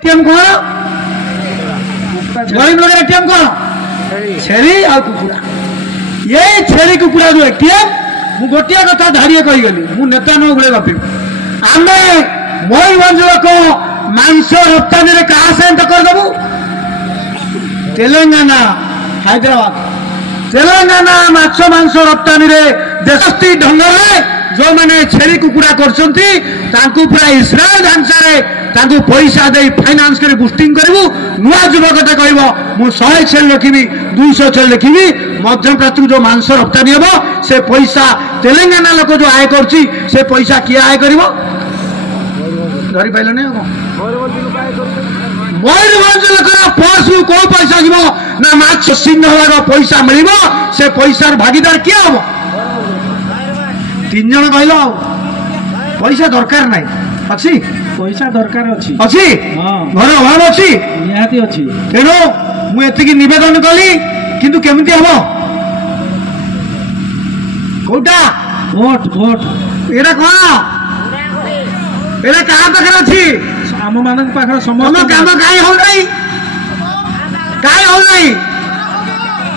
ATM कौन गरीब लोग एटीएम कौन छेरी और कुकुड़ा ये छेरी कुकुड़ा जो एटीएम मु गोटिया कथा धाड़िए कहीगली मु नेता न गुड़े गपी आम मयूरभंज लोक मांस रप्तानी में क्या सहित करदेबू तेलंगाना हैदराबाद तेलंगाना माछ मांस रप्तानी में देशस्ती ढंग जो मैंने छेरी कुकुड़ा कर इस्राएल ढांचा पैसा दे फाइनान्स कर बुस्टिंग करू नुआ युवकटा कह मु 100 छेली रखी 200 छेली रखी मध्यप्राच्य जो मांस रप्तानी हम से पैसा तेलंगाना लोक जो आय कर पैसा किए आय कर धरी पाइल मयूरभंज लोक पर्स कौ पैसा जीव ना माछ सिंह हवार पैसा मिल से पैसार भागीदार किए हम 3 जन कहल पैसा दरकार ना अच्छी पैसा दरकार अच्छी अच्छी घर अभाव अच्छी निहाती अच्छी तेणु मुझे नवेदन कली किंतु केमती हम कौटा भोट भोट एटा कौन एटा क्या पाखे अच्छी आम मान पाखे तुम समस्त कम कहीं हो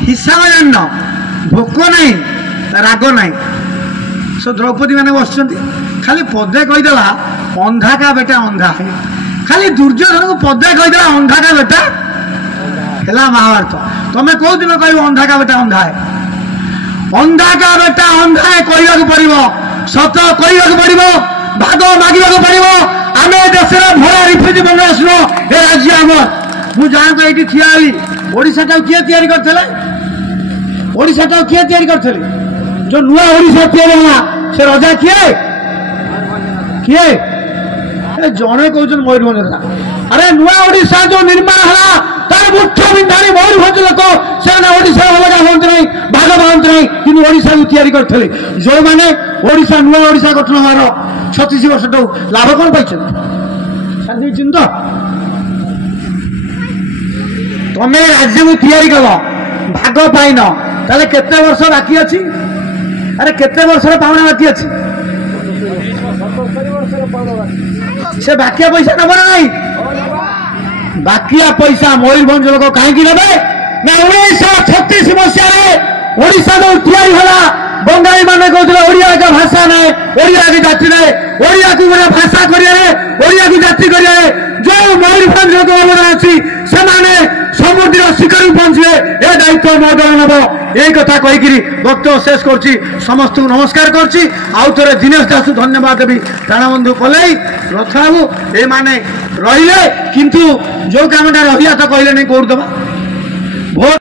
हिसाब जान भोक नहीं राग नहीं सो द्रौपदी मैंने बस खाली पदे कहीदेला अंधा का बेटा अंधा है खाली दुर्योधन को पदे कहीदेला अंधा का बेटा है महाभारत तुम्हें कौ दिन कह अंधा का बेटा अंधा है अंधा का बेटा अंधा है कहवाक पड़ो सत कहवाक पड़ो भाग मागवाक पड़ो आम देश भरा रिफ्यूजी बन आसनो ए राज्य आम मु जहाँ को ये ठिया ओडिशा किए तैयारी करते ओडिशा किए तैयारी करते जो नुआ ओडिशा तैयारी होला से रजा किए किए जड़े कौन मयूरभंज अरे नुआ ओडिशा जो निर्माण है तार मुख्य बिंधारी मयूरभंज लोक से ओडिशा अलग हमें नहीं भाग पाते नहीं कि ओडिशा को तैयारी करते जो मैंने ओडिशा नुआ ओडिशा गठन हमार 36 वर्ष लाभ कौन पाई तो तुम्हें राज्य को तैयारी कल भाग पाइन ताले केते वर्ष बाकी अच्छी अरे केते वर्ष पावना बाकी अच्छी से बाकिया पैसा नब ना बाकिया पैसा मयूरभंज लोक कहीं ने 1936 मसीह ओडिशा जो तैयारी होला बंगाली माने कहते ओडिया का भाषा ना ओडिया की जाति ना ओडिया को गोटे भाषा करिया को जाति करिया जो मयूरभंज लोक अच्छी से समुद्र शिखर पहुंचे ए दायित्व मो दल नब यही कथा कहीकि वक्तव्य शेष करुच्ची समस्त नमस्कार करुच्ची आउ थे दिनेश दास धन्यवाद देवी प्राणबंधु पलई रथ बाबू ये माने रहिले किंतु जो कामटा रही तो कहले नहीं कौट दबा भोट